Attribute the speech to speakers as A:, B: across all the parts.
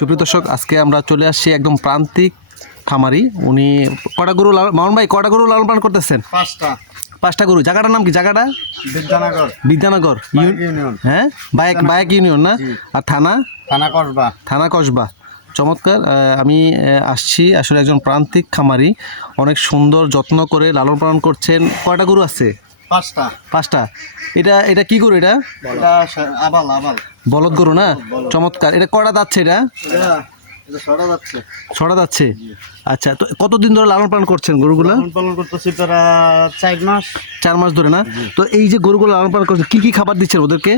A: সুপ্রিয় দর্শক আজকে আমরা চলে আসছি একদম প্রান্তিক খামারি। উনি কটা গরু লাল- মামুন ভাই কটা গরু লালন পালন করতেছেন?
B: পাঁচটা।
A: পাঁচটা গরু। জায়গাটার নাম কি? জায়গাটা?
B: বিদ্যানগর।
A: বিদ্যানগর।
B: ইউনিয়ন।
A: হ্যাঁ? বায়ক বায়ক ইউনিয়ন না? আর থানা?
B: থানা কসবা।
A: থানা কসবা। চমৎকার। আমি আসছি আসলে একজন প্রান্তিক খামারি। অনেক সুন্দর যত্ন করে লালন পালন করছেন। কয়টা গরু আছে?
B: পাঁচটা।
A: পাঁচটা। এটা এটা কি গরু এটা?
B: আবাল আবাল।
A: বলদ গরু না? চমৎকার। এটা কটা যাচ্ছে এটা
B: যাচ্ছে।
A: আচ্ছা তো কতদিন ধরে লালন পালন করছেন গরুগুলো?
B: লালন পালন করতেছি তারা চার মাস।
A: চার মাস ধরে না? তো এই যে গরুগুলো লালন পালন করছেন কি কি খাবার দিচ্ছেন ওদেরকে?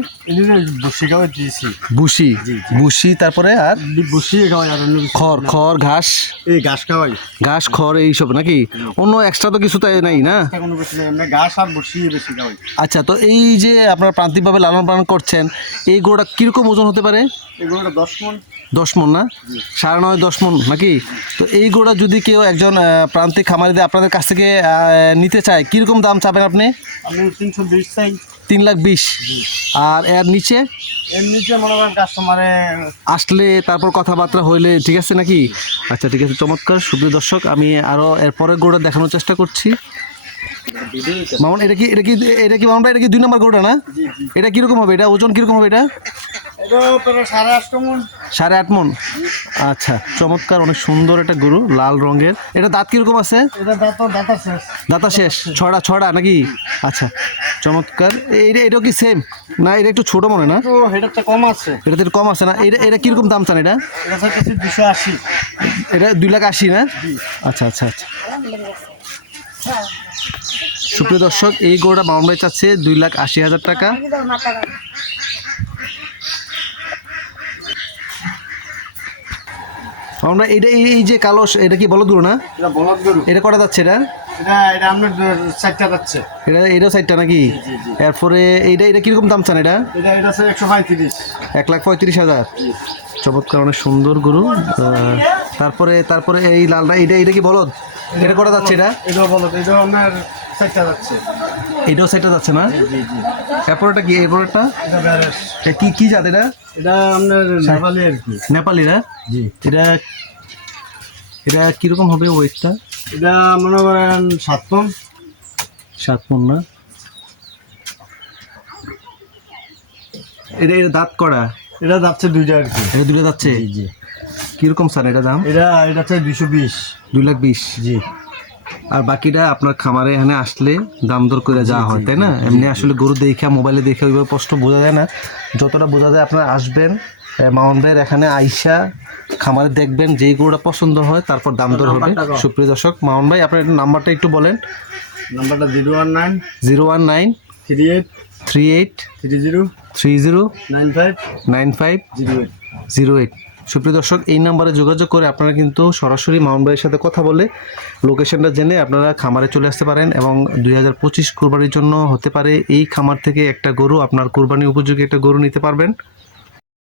B: দিয়েছি।
A: তারপরে আর?
B: বসি খাওয়াই আর
A: খড় খড় ঘাস?
B: এই ঘাস খাওয়াই।
A: ঘাস খড় এইসব নাকি? অন্য এক্সট্রা তো কিছু তাই নাই না?
B: ঘাস আর বেশি খাওয়াই।
A: আচ্ছা তো এই যে আপনারা প্রান্তিকভাবে লালন পালন করছেন এই গরুটা কীরকম ওজন হতে পারে?
B: দশ মন
A: না? সাড়ে নয় দশ মন নাকি? তো এই গোড়া যদি কেউ একজন প্রান্তিক খামারিদের আপনাদের কাছ থেকে নিতে চায় কীরকম দাম চাবেন আপনি?
B: তিনশো বিশ চাই।
A: তিন লাখ বিশ। আর এর নিচে?
B: এর নিচে মনে করেন কাস্টমারে
A: আসলে তারপর কথাবার্তা হইলে ঠিক আছে নাকি? আচ্ছা ঠিক আছে চমৎকার সুপ্রিয় দর্শক আমি আরও এর পরের গোড়া দেখানোর চেষ্টা করছি। মামন এটা কি এটা কি এটা কি মামন ভাই, এটা কি দুই নম্বর গোড়া না? এটা কীরকম হবে? এটা ওজন কীরকম হবে এটা?
B: সাড়ে
A: আট মন? আচ্ছা চমৎকার অনেক সুন্দর একটা গরু লাল রঙের। এটা দাঁত কীরকম আছে?
B: এটা দাঁতা শেষ
A: ছড়া ছড়া নাকি? আচ্ছা চমৎকার। এইটা এটাও কি সেম না এটা একটু ছোটো মনে না?
B: কম আছে।
A: এটা কম আছে না? এটা এটা কীরকম দাম চান এটা?
B: এটা দুশো আশি।
A: এটা দুই লাখ আশি না? আচ্ছা আচ্ছা আচ্ছা। সুপ্রিয় দর্শক এই গরুটা ভাই চাচ্ছে দুই লাখ আশি হাজার টাকা। ভাই এটা এই যে কালো এটা কি বলদ গরু না?
B: এটা বলদ গরু।
A: এটা করা যাচ্ছে এটা?
B: এটা এটা চারটা যাচ্ছে।
A: এটা এটাও নাকি। এরপরে এইটা এটা কীরকম দাম চান এটা?
B: এটা এটা আছে একশো পঁয়ত্রিশ।
A: এক লাখ পঁয়ত্রিশ হাজার। চমৎকার অনেক সুন্দর গরু। তারপরে তারপরে এই লালটা এটা এটা কি বলদ? এটা করা যাচ্ছে এটা?
B: এটাও বলদ। আপনার চারটা যাচ্ছে।
A: এটাও সাইডটা যাচ্ছে না?
B: জি জি
A: এরপর এটা কি? এরপরটা
B: এটা
A: কি কি জাত এটা?
B: এটা আপনার নেপালি আর কি।
A: নেপালি না?
B: জি।
A: এটা এটা কীরকম হবে ওয়েটটা?
B: এটা মনে করেন সাত পন।
A: সাত পন না? এটা এটা দাঁত করা?
B: এটা যাচ্ছে দুইটা আর কি।
A: এটা দুটো যাচ্ছে?
B: জি
A: কীরকম স্যার এটা দাম?
B: এটা এটা চাই দুশো বিশ।
A: দুই লাখ বিশ।
B: জি।
A: আর বাকিটা আপনার খামারে এখানে আসলে দাম দর করে যাওয়া হয় তাই না? এমনি আসলে গরু দেখে মোবাইলে দেখে ওইভাবে স্পষ্ট বোঝা যায় না। যতটা বোঝা যায় আপনারা আসবেন মাউন্টের এখানে আইসা খামারে দেখবেন যেই গরুটা পছন্দ হয় তারপর দাম দর হবে। সুপ্রিয় দর্শক মাউন্ট ভাই আপনার নাম্বারটা একটু বলেন।
B: নাম্বারটা zero one nine.
A: Zero one nine.
B: Three eight.
A: Three eight.
B: Three zero.
A: Three zero.
B: Nine five.
A: Nine five.
B: Zero eight.
A: Zero eight. সুপ্রিয় দর্শক, এই নাম্বারে যোগাযোগ করে আপনারা কিন্তু সরাসরি মাউন্ট সাথে কথা বলে লোকেশনটা জেনে আপনারা খামারে চলে আসতে পারেন এবং দুই হাজার পঁচিশ কোরবানির জন্য হতে পারে এই খামার থেকে একটা গরু, আপনার কোরবানি উপযোগী একটা গরু নিতে পারবেন।